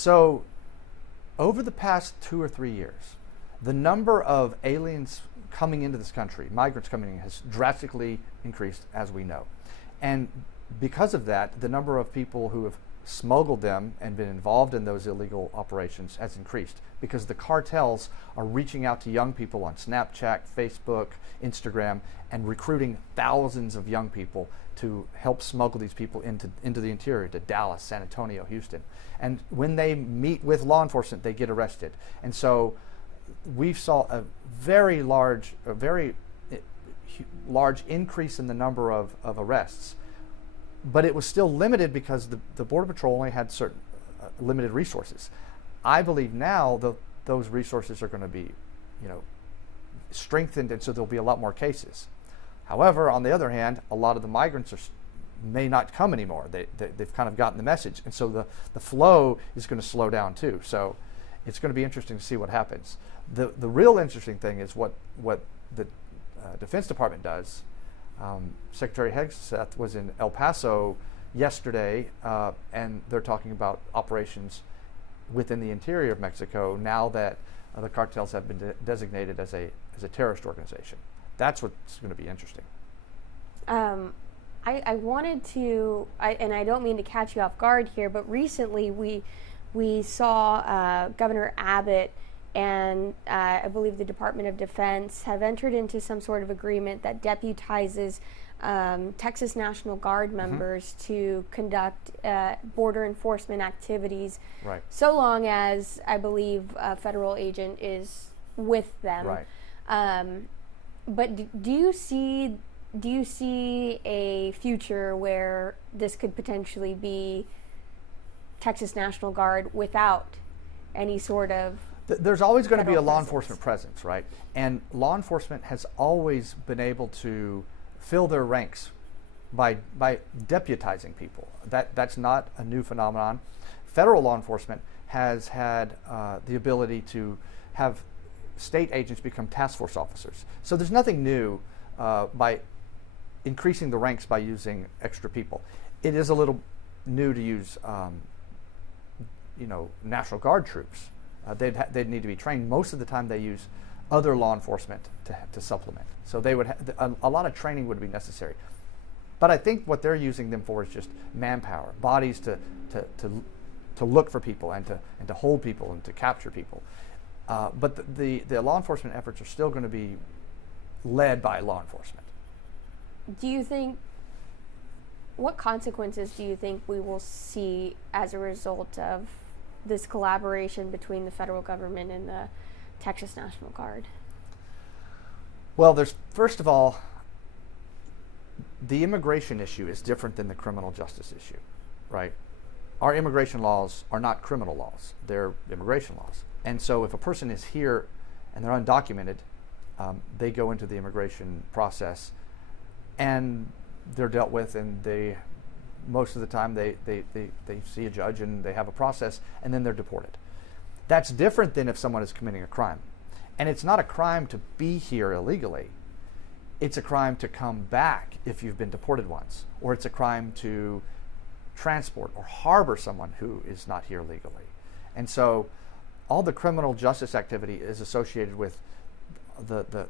So over the past 2 or 3 years, the number of aliens coming into this country, migrants coming in, has drastically increased, as we know. And because of that, the number of people who have smuggled them and been involved in those illegal operations has increased, because the cartels are reaching out to young people on Snapchat, Facebook, Instagram, and recruiting thousands of young people to help smuggle these people into the interior, to Dallas, San Antonio, Houston. And when they meet with law enforcement, they get arrested. And so we saw a very large increase in the number of arrests. But it was still limited because the Border Patrol only had certain limited resources. I believe now those resources are going to be, strengthened, and so there'll be a lot more cases. However, on the other hand, a lot of the migrants may not come anymore. They've kind of gotten the message, and so the flow is going to slow down too. So it's going to be interesting to see what happens. The real interesting thing is what the Defense Department does. Secretary Hegseth was in El Paso yesterday, and they're talking about operations within the interior of Mexico now that the cartels have been designated as a terrorist organization. That's what's going to be interesting. I wanted to, and I don't mean to catch you off guard here, but recently we saw Governor Abbott and I believe the Department of Defense have entered into some sort of agreement that deputizes Texas National Guard members to conduct border enforcement activities, right, so long as I believe a federal agent is with them. Right. But do you see a future where this could potentially be Texas National Guard without any sort of There's always going to be a law presence. enforcement presence, right? And law enforcement has always been able to fill their ranks by deputizing people. That's not a new phenomenon. Federal law enforcement has had the ability to have state agents become task force officers. So there's nothing new by increasing the ranks by using extra people. It is a little new to use, National Guard troops. They'd need to be trained. Most of the time they use other law enforcement to supplement. So they would a lot of training would be necessary. But I think what they're using them for is just manpower, bodies to look for people and to hold people and to capture people. But the law enforcement efforts are still going to be led by law enforcement. Do you think, what consequences do you think we will see as a result of this collaboration between the federal government and the Texas National Guard? Well, first of all, the immigration issue is different than the criminal justice issue, right? Our immigration laws are not criminal laws, they're immigration laws. And so if a person is here and they're undocumented, they go into the immigration process and they're dealt with, and most of the time they see a judge and they have a process, and then they're deported. That's different than if someone is committing a crime. And it's not a crime to be here illegally. It's a crime to come back if you've been deported once, or it's a crime to transport or harbor someone who is not here legally. And so all the criminal justice activity is associated with the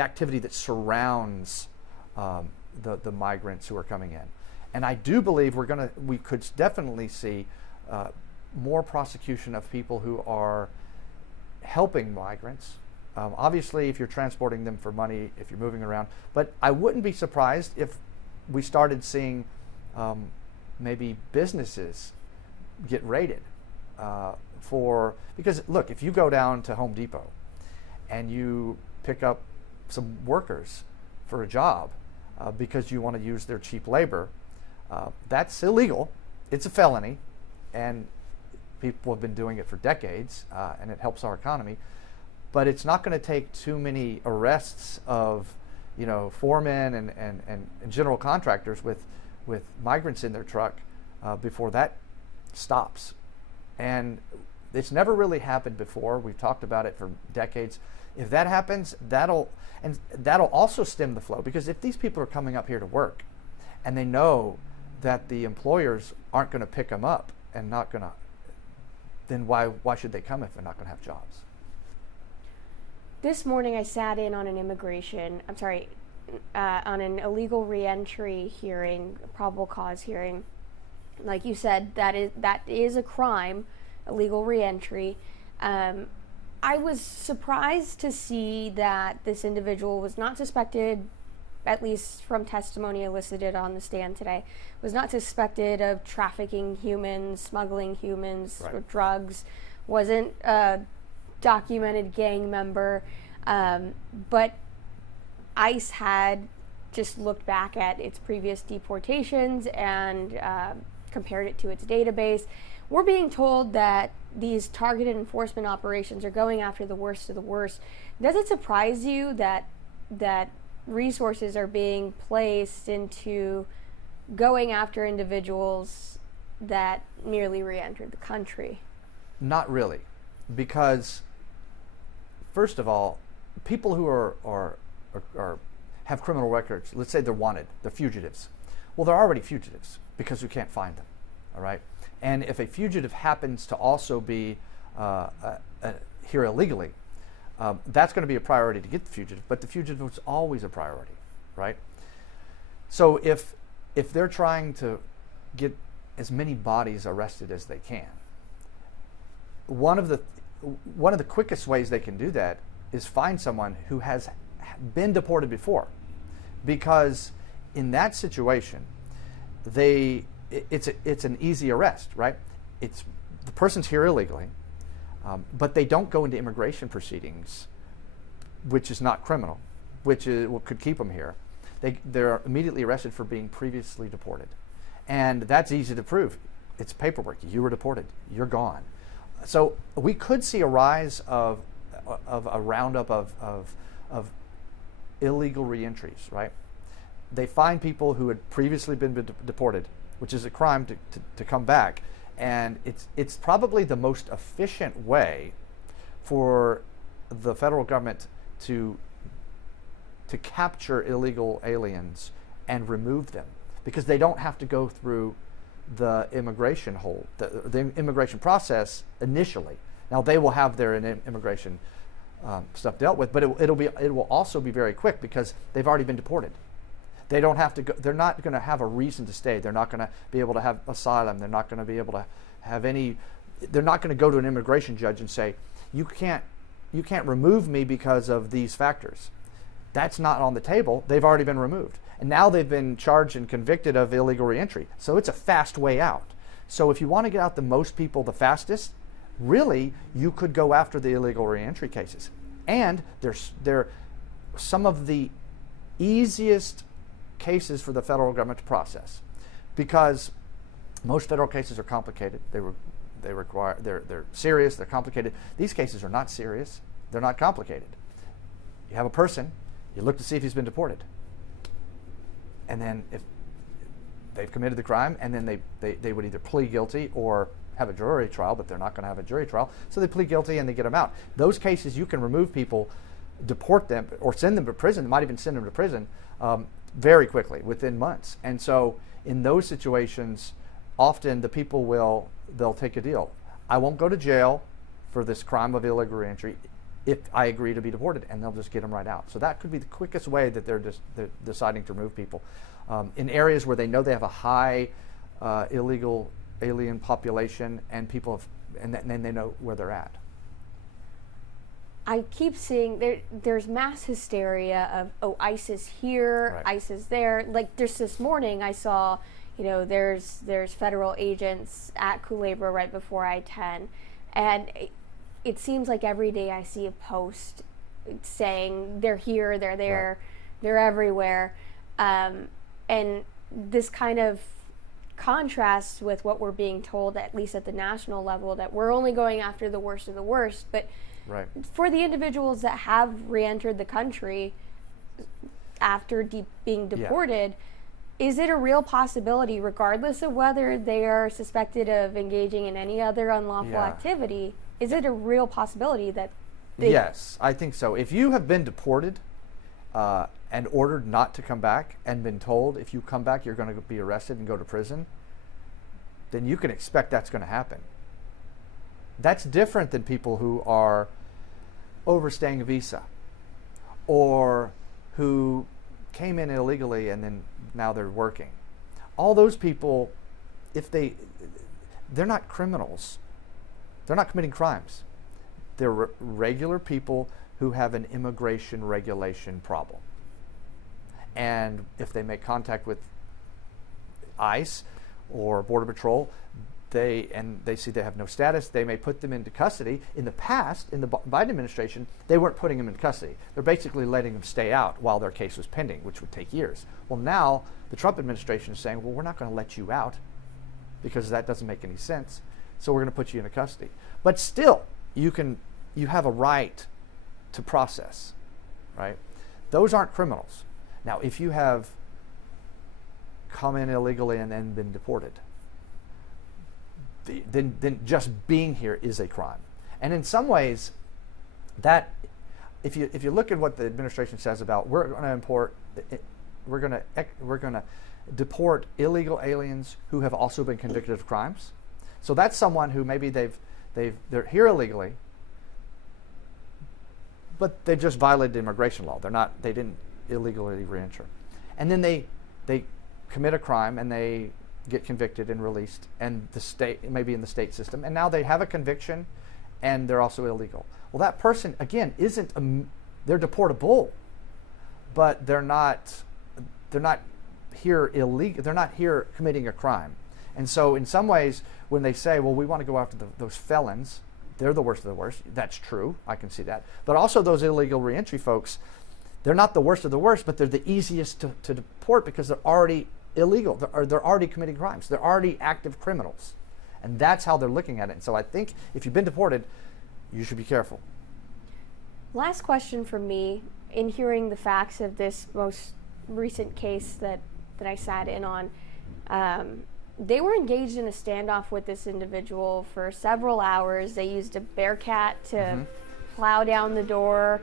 activity that surrounds the migrants who are coming in. And I do believe we could definitely see more prosecution of people who are helping migrants. Obviously, if you're transporting them for money, if you're moving around, but I wouldn't be surprised if we started seeing maybe businesses get raided because look, if you go down to Home Depot and you pick up some workers for a job because you want to use their cheap labor, that's illegal. It's a felony, and people have been doing it for decades, and it helps our economy. But it's not going to take too many arrests of, foremen and general contractors with migrants in their truck before that stops. And it's never really happened before. We've talked about it for decades. If that happens, that'll also stem the flow, because if these people are coming up here to work and they know that the employers aren't going to pick them up and not going to, then why should they come if they're not going to have jobs? This morning I sat in on an on an illegal reentry hearing, probable cause hearing. Like you said, that is a crime, illegal reentry. I was surprised to see that this individual was not suspected, at least from testimony elicited on the stand today, was not suspected of trafficking humans, smuggling humans, right, or drugs, wasn't a documented gang member, but ICE had just looked back at its previous deportations and compared it to its database. We're being told that these targeted enforcement operations are going after the worst of the worst. Does it surprise you that resources are being placed into going after individuals that merely re-entered the country? Not really, because first of all, people who are have criminal records, let's say they're wanted, they're fugitives. Well, they're already fugitives because we can't find them, all right? And if a fugitive happens to also be here illegally, that's going to be a priority to get the fugitive, but the fugitive was always a priority, right? So if they're trying to get as many bodies arrested as they can, one of the quickest ways they can do that is find someone who has been deported before, because in that situation, it's an easy arrest, right? It's the person's here illegally, but they don't go into immigration proceedings, which is not criminal, which is what could keep them here. They're immediately arrested for being previously deported, and that's easy to prove. It's paperwork. You were deported. You're gone. So we could see a rise of a roundup of illegal reentries, right? They find people who had previously been deported, which is a crime to come back, and it's probably the most efficient way for the federal government to capture illegal aliens and remove them, because they don't have to go through the immigration the immigration process initially. Now they will have their immigration stuff dealt with, but it will also be very quick because they've already been deported. They don't have to go. They're not going to have a reason to stay. They're not going to be able to have asylum. They're not going to be able to have any. They're not going to go to an immigration judge and say, you can't remove me because of these factors. That's not on the table. They've already been removed, and now they've been charged and convicted of illegal reentry. So it's a fast way out. So if you want to get out the most people the fastest, really, you could go after the illegal reentry cases. And they're some of the easiest cases for the federal government to process, because most federal cases are complicated. They're serious, they're complicated. These cases are not serious, they're not complicated. You have a person, you look to see if he's been deported. And then if they've committed the crime, and then they would either plead guilty or have a jury trial, but they're not going to have a jury trial, so they plead guilty and they get them out. Those cases, you can remove people, deport them, or send them to prison. Might even send them to prison very quickly, within months. And so in those situations, often the people they'll take a deal. I won't go to jail for this crime of illegal reentry if I agree to be deported, and they'll just get them right out. So that could be the quickest way that they're deciding to remove people. In areas where they know they have a high illegal alien population, and then they know where they're at. I keep seeing there's mass hysteria of, oh, ICE is here, right, ICE is there. Like just this morning I saw, there's federal agents at Culebra right before I-10, and it seems like every day I see a post saying they're here, they're there, right, they're everywhere. And this kind of contrasts with what we're being told, at least at the national level, that we're only going after the worst of the worst. But right, for the individuals that have re-entered the country after being deported, is it a real possibility, regardless of whether they are suspected of engaging in any other unlawful activity, is it a real possibility that Yes, I think so. If you have been deported and ordered not to come back, and been told if you come back you're going to be arrested and go to prison, then you can expect that's going to happen. That's different than people who are overstaying a visa or who came in illegally and then now they're working. All those people, if they're not criminals. They're not committing crimes. They're regular people who have an immigration regulation problem. And if they make contact with ICE or Border Patrol, they see they have no status, they may put them into custody. In the past, in the Biden administration, they weren't putting them in custody. They're basically letting them stay out while their case was pending, which would take years. Well, now the Trump administration is saying, well, we're not going to let you out because that doesn't make any sense. So we're going to put you into custody. But still, you have a right to process, right? Those aren't criminals. Now, if you have come in illegally and then been deported, then just being here is a crime. And in some ways, that if you look at what the administration says about we're going to deport illegal aliens who have also been convicted of crimes. So that's someone who maybe they're here illegally, but they just violated immigration law. They didn't illegally reenter, and then they commit a crime and they get convicted and released, and the state maybe in the state system, and now they have a conviction, and they're also illegal. Well, that person again they're deportable, but they're not here illegal. They're not here committing a crime, and so in some ways, when they say, well, we want to go after those felons, they're the worst of the worst. That's true. I can see that. But also those illegal reentry folks, they're not the worst of the worst, but they're the easiest to deport because they're already illegal. They're already committing crimes. They're already active criminals. And that's how they're looking at it. And so I think if you've been deported, you should be careful. Last question from me. In hearing the facts of this most recent case that I sat in on, they were engaged in a standoff with this individual for several hours. They used a Bearcat to plow down the door,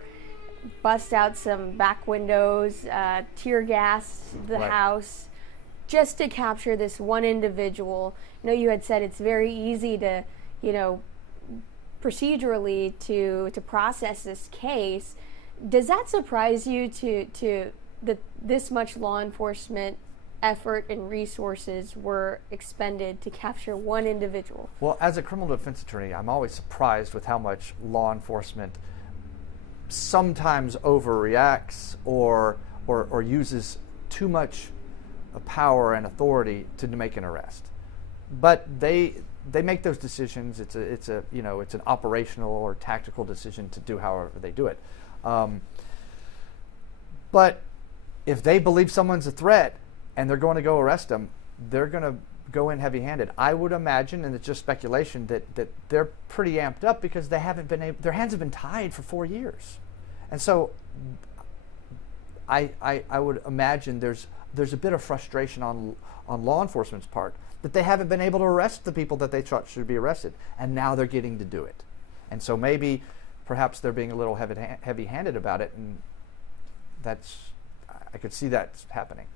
bust out some back windows, tear gas the house, just to capture this one individual. I know you had said it's very easy to, procedurally to process this case. Does that surprise you to that this much law enforcement effort and resources were expended to capture one individual? Well, as a criminal defense attorney, I'm always surprised with how much law enforcement sometimes overreacts or uses too much power and authority to make an arrest. But they make those decisions. It's an operational or tactical decision to do however they do it. But if they believe someone's a threat and they're going to go arrest them, they're going to go in heavy-handed. I would imagine, and it's just speculation, that they're pretty amped up because they haven't been able, their hands have been tied for 4 years. And so I would imagine there's a bit of frustration on law enforcement's part that they haven't been able to arrest the people that they thought should be arrested, and now they're getting to do it. And so perhaps they're being a little heavy-handed about it, and I could see that happening.